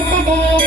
today.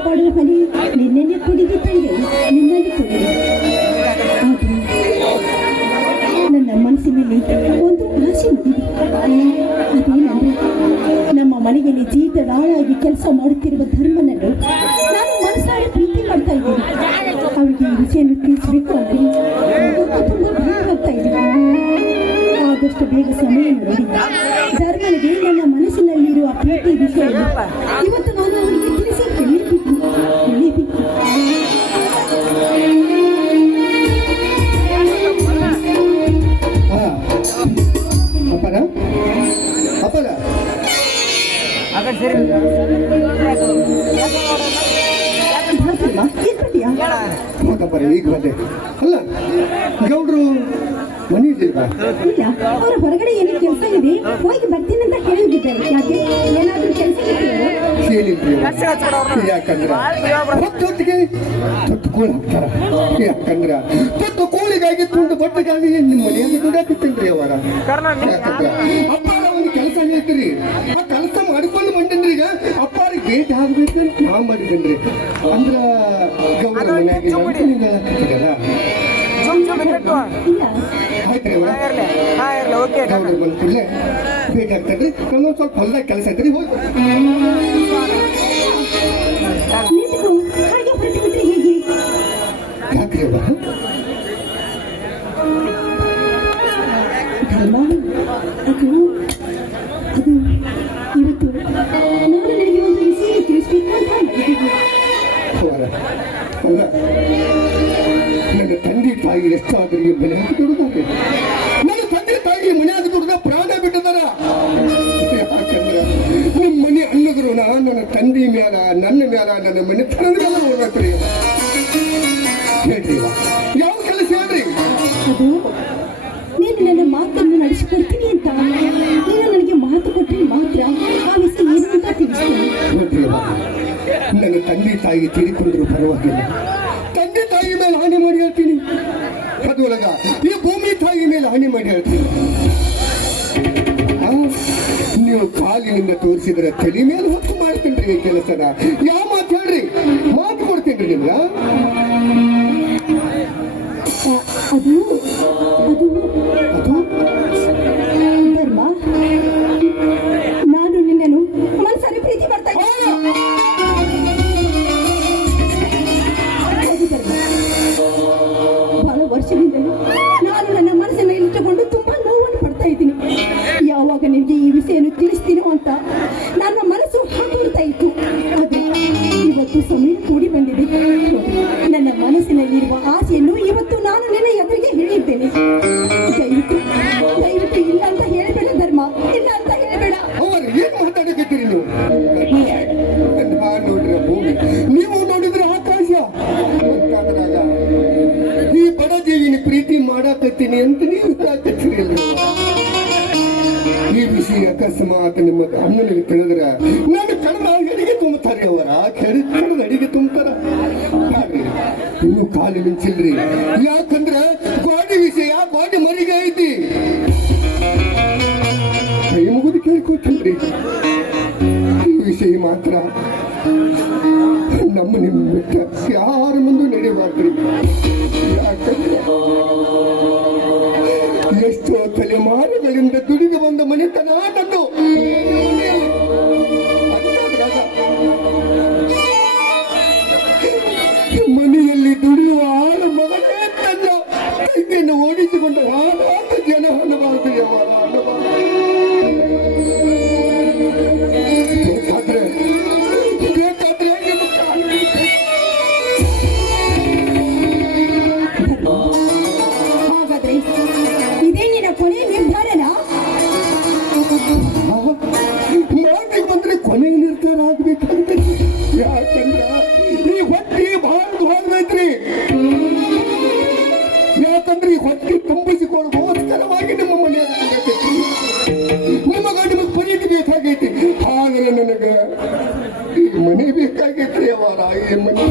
ಕಾಪಾಡುವ ಹನಿ ನಿನ್ನೆನೆ ಕುಡಿದು ತಂದೆ, ನಿನ್ನಲ್ಲಿ ನನ್ನ ಮನಸ್ಸಿನಲ್ಲಿ ಒಂದು ಆಸೆ ಅದೇನೆಂದ್ರೆ ನಮ್ಮ ಮನೆಯಲ್ಲಿ ಜೀತದಾಳಾಗಿ ಕೆಲಸ ಮಾಡುತ್ತಿರುವ ಧರ್ಮನನ್ನು ನಾನು ಮನಸಾರೆ ಪ್ರೀತಿ ಮಾಡ್ತಾ ಇದ್ದೀನಿ. ಅವರಿಗೆ ಈ ವಿಷಯವನ್ನು ತಿಳಿಸಬೇಕು ಅಂದ್ರೆ ತುಂಬ ಭಯವಾಗ್ತಾ ಇದೆ. ಆದಷ್ಟು ಬೇಗ ಸಮಯ ನೋಡಿ. ಧರ್ಮನಿಗೆ ನನ್ನ ಮನಸ್ಸಿನಲ್ಲಿರುವ ಪ್ರೀತಿ ವಿಷಯ. ಇವತ್ತು ಹೌದಪ್ಪನ ಈಗ ಬಂದೆ ಅಲ್ಲ ಗೌಡ್ರು ಇಲ್ಲ ಅವರ ಹೊರಗಡೆ ಏನು ಕೆಲಸ ಇದೆ ಹೋಗಿ ಬರ್ತೀನಿ ಅಂತ ಹೇಳಿದ್ದಾರೆ ಯಾಕೆ? ಏನಾದ್ರೂ ಕೆಲಸ ಇದೆಯೋ ಕೇಳಿದ್ರಿ ಯಾಕಂದ್ರ ಹೊತ್ತೊತ್ತಿಗೆ ತೊತ್ತು ಕೋಳಿ ಹಾಕ್ತಾರ. ಯಾಕಂದ್ರೆ ತುತ್ತು ಕೋಳಿಗಾಗಿ ತುಂಡು ಬಟ್ಟೆಗಾಗಿ ನಿಮ್ಮ ಮನೆಯಲ್ಲಿ ದುಡ್ಡಾಕಿತ್ತೇನ್ರಿ ಅವರ. ಯಾಕಂದ್ರೆ ಕೆಲಸ ಐತ್ರಿ? ಆ ಕೆಲಸ ಮಾಡ್ಕೊಂಡು ಬಂದೇನ್ರಿ ಈಗ. ಅಪ್ಪಾರಿಗೆ ಭೇಟಿ ಆಗ್ಬೇಕಂತ ನಾ ಮಾಡಿದ್ದೇನ್ರಿ. ಅಂದ್ರ ಗೌಡ ಮನ್ಯಾಗ ಅಂತ ಬಂದ ಕೂಡಲೇ ಭೇಟಿ ಆಗ್ತಾರ್ರಿ ನಮ್ಮೊಂದ್ ಸ್ವಲ್ಪ ಹೊಲ್ದಾಗ ಕೆಲಸ ಐತ್ರಿ ಹೋಗಿ. ಯಾಕ್ರಿ ಧರ್ಮ ಅದು ಅದು ಇವತ್ತು ನಾನು ನನಗೆ ಒಂದು ವಿಷಯ ತಿಳಿಸ್ಬೇಕು ಅಂತ ನನ್ನ ತಂದೆ ತಾಯಿ ಎಷ್ಟಾದ್ರೂ ಬೆಲೆ ಹಾಕಿ ದುಡ್ದಾರೆ ನನ್ನ ತಂದೆ ತಾಯಿ ಮನೆ ಹಾಕಿ ದುಡ್ದ ಪ್ರಾಣ ಬಿಟ್ಟಿದಾರ ನಿಮ್ಮ ಮನೆ ಅನ್ನದ್ರು ನಾ ನನ್ನ ತಂದೆ ಮ್ಯಾಲ, ನನ್ನ ಮ್ಯಾಲ, ನನ್ನ ಮನೆ ತನದ ಮ್ಯಾಲ ಹೋಗ್ಬೇಕ್ರಿ ಹೇಳ್ರಿ ಯಾವ ಕೆಲಸ ಹೇಳ್ರಿ? ಅದು, ನೀನು ನನ್ನ ಮಾತನ್ನು ನಡೆಸಿಕೊಡ್ತೀನಿ ಅಂತ ನೋಡ್ರಿ ನನ್ನ ತಂದೆ ತಾಯಿ ತೀರಿಕೊಂಡ್ರು ಪರವಾಗಿಲ್ಲ. ತಂದೆ ತಾಯಿ ಮೇಲೆ ಹಾನಿ ಮಾಡಿ ಹೇಳ್ತೀನಿ. ಅದೊಳಗ ಈ ಭೂಮಿ ತಾಯಿ ಮೇಲೆ ಹಾನಿ ಮಾಡಿ ಹೇಳ್ತೀನಿ. ನೀವು ಕಾಲಿನಿಂದ ತೋರಿಸಿದ್ರೆ ತಲೆ ಮೇಲೆ ಹೊತ್ತು ಮಾಡ್ತೀನಿ ಈ ಕೆಲಸನ. ಯಾವ ಮಾತು ಹೇಳ್ರಿ? ಮಾತು ಕೊಡ್ತೀನಿ ನಿಮ್ಗ. ಅದು ಜೀವಿನ ಪ್ರೀತಿ ಮಾಡಾಕತ್ತೀನಿ ಅಂತ ನೀವು ಹೇಳಕತ್ತೀರಿ ಅಲ್ರಿ? ಈ ವಿಷಯ ಅಕಸ್ಮಾತ್ ನಿಮ್ಮ ಅಣ್ಣನಿಗೆ ತಿಳಿದ್ರ ನನ್ನ ಕಣದ ಅಡಿಗೆ ತುಂಬುತ್ತಾರೆ ಅವರ. ಕೆರೆ ಅಡಿಗೆ ತುಂಬುತ್ತಾರ. ಇನ್ನು ಕಾಲು ಮಿಂಚಿಲ್ರಿ. ಯಾಕಂದ್ರ ಎಷ್ಟೋ ತಲೆಮಾರುಗಳಿಂದ ದುಡಿದು ಬಂದ ಮನೆತನ ತಂದು ಆಗ್ಬೇಕಂತ ಯಾಕಂದ್ರ ಈ ಹೊಟ್ಟಿ ಬಹಳ ಭಾಗೈತ್ರಿ ಯಾಕಂದ್ರೆ ಈ ಹೊಟ್ಟಿ ತುಂಬಿಸಿಕೊಳ್ಳೋಗೋಸ್ಕರವಾಗಿ ನಿಮ್ಮ ಮನೆ ನಿಮಗ ನಿಮಗೆ ಪರೀಕ್ಷೆ ಬೇಕಾಗೈತಿ ಆದ್ರೆ ನನಗೆ ಈ ಮನೆ ಬೇಕಾಗೈತ್ರಿ ಅವರ ಈ ಮನೆ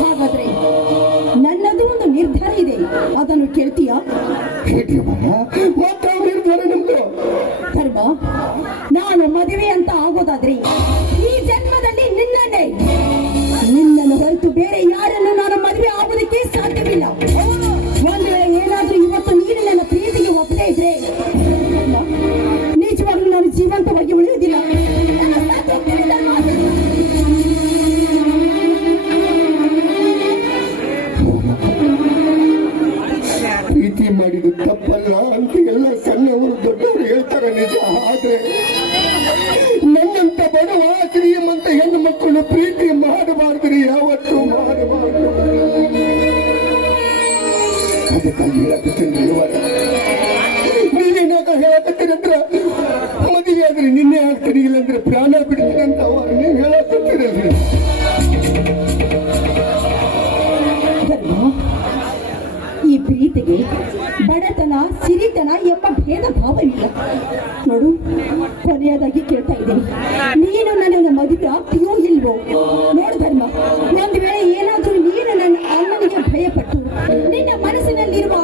ಹಾಗಾದ್ರೆ ನನ್ನದು ಒಂದು ನಿರ್ಧಾರ ಇದೆ. ಅದನ್ನು ಕೇಳ್ತೀಯಾ? ಹೇಳಿ ಅದಕ್ಕಾಗಿ ಹೇಳಕತ್ತೀನಿ ಇವಾಗ ನೀವೇನಾಗ ಹೇಳಕತ್ತೀರಂದ್ರ ಮದುವೆ ಆದ್ರೆ ನಿನ್ನೆ ಆಗ್ತೀನಿ, ಇಲ್ಲಂದ್ರೆ ಪ್ರಾಣ ಬಿಡ್ತೀನಿ ಅಂತ ಅವಾಗ ನೀವು ಹೇಳಕತ್ತೀರಲ್ರಿ ಈ ಪ್ರೀತಿಗೆ ಬಡತನ, ಸಿರಿತನ ಎಂಬ ಭೇದ ಇಲ್ಲ. ನೋಡು, ಕೊನೆಯದಾಗಿ ಕೇಳ್ತಾ ಇದ್ದೀನಿ. ನೀನು ನನ್ನ ಮದುವೆ ಆಗ್ತೀಯೋ ಇಲ್ವೋ? ನೋಡು ಧರ್ಮ, ಒಂದು ವೇಳೆ ಏನಾದರೂ ನೀನು ನನ್ನ ಅಣ್ಣನಿಗೆ ಭಯಪಟ್ಟು ನಿನ್ನ ಮನಸ್ಸಿನಲ್ಲಿರುವ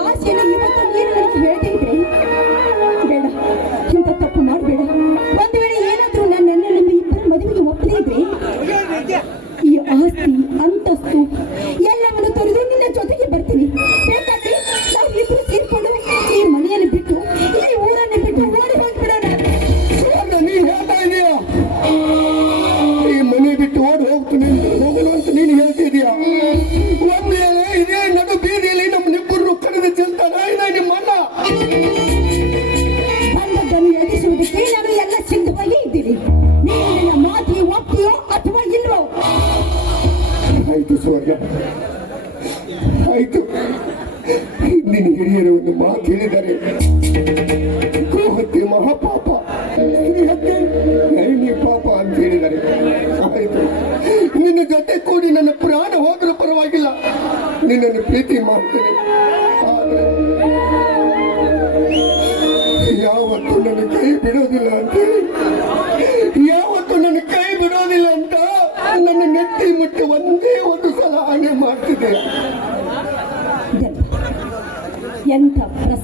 ಆಯ್ತು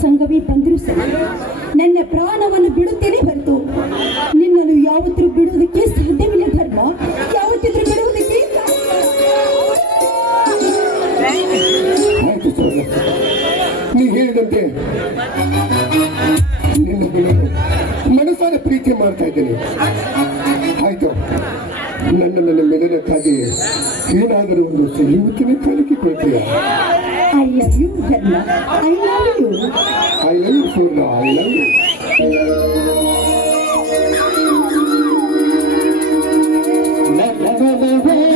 ಪ್ರಸಂಗವೇ ಬಂದರೂ ಸರಿ ನನ್ನ ಪ್ರಾಣವನ್ನು ಬಿಡುತ್ತೇನೆ ಹೊರತು ನಿನ್ನನ್ನು ಯಾವತ್ತೂ ಬಿಡುವುದಕ್ಕೆ ಸಾಧ್ಯವಿಲ್ಲ ಧರ್ಮ. ಯಾವತ್ತಿದ್ರೂ ಬಿಡುವುದಕ್ಕೆ ನೀ ಹೇಳಿದಂತೆ ಬಿಡಲು ಪ್ರೀತಿ ಮಾಡ್ತಾ ಇದ್ದೇನೆ. ಆಯ್ತು. ನನ್ನ ನನ್ನ ಮೆದನಕ್ಕಾಗಿ ಏನಾದರೂ ಒಂದು ಸಿಹಿಮುತ್ತಿನ ಕಾಲಿಕೆ ಕೊಡ್ತೀಯ? thầy và dung trình thấy nói chuyện thầy lấy phun đòi lấy Let, let, let, let, let.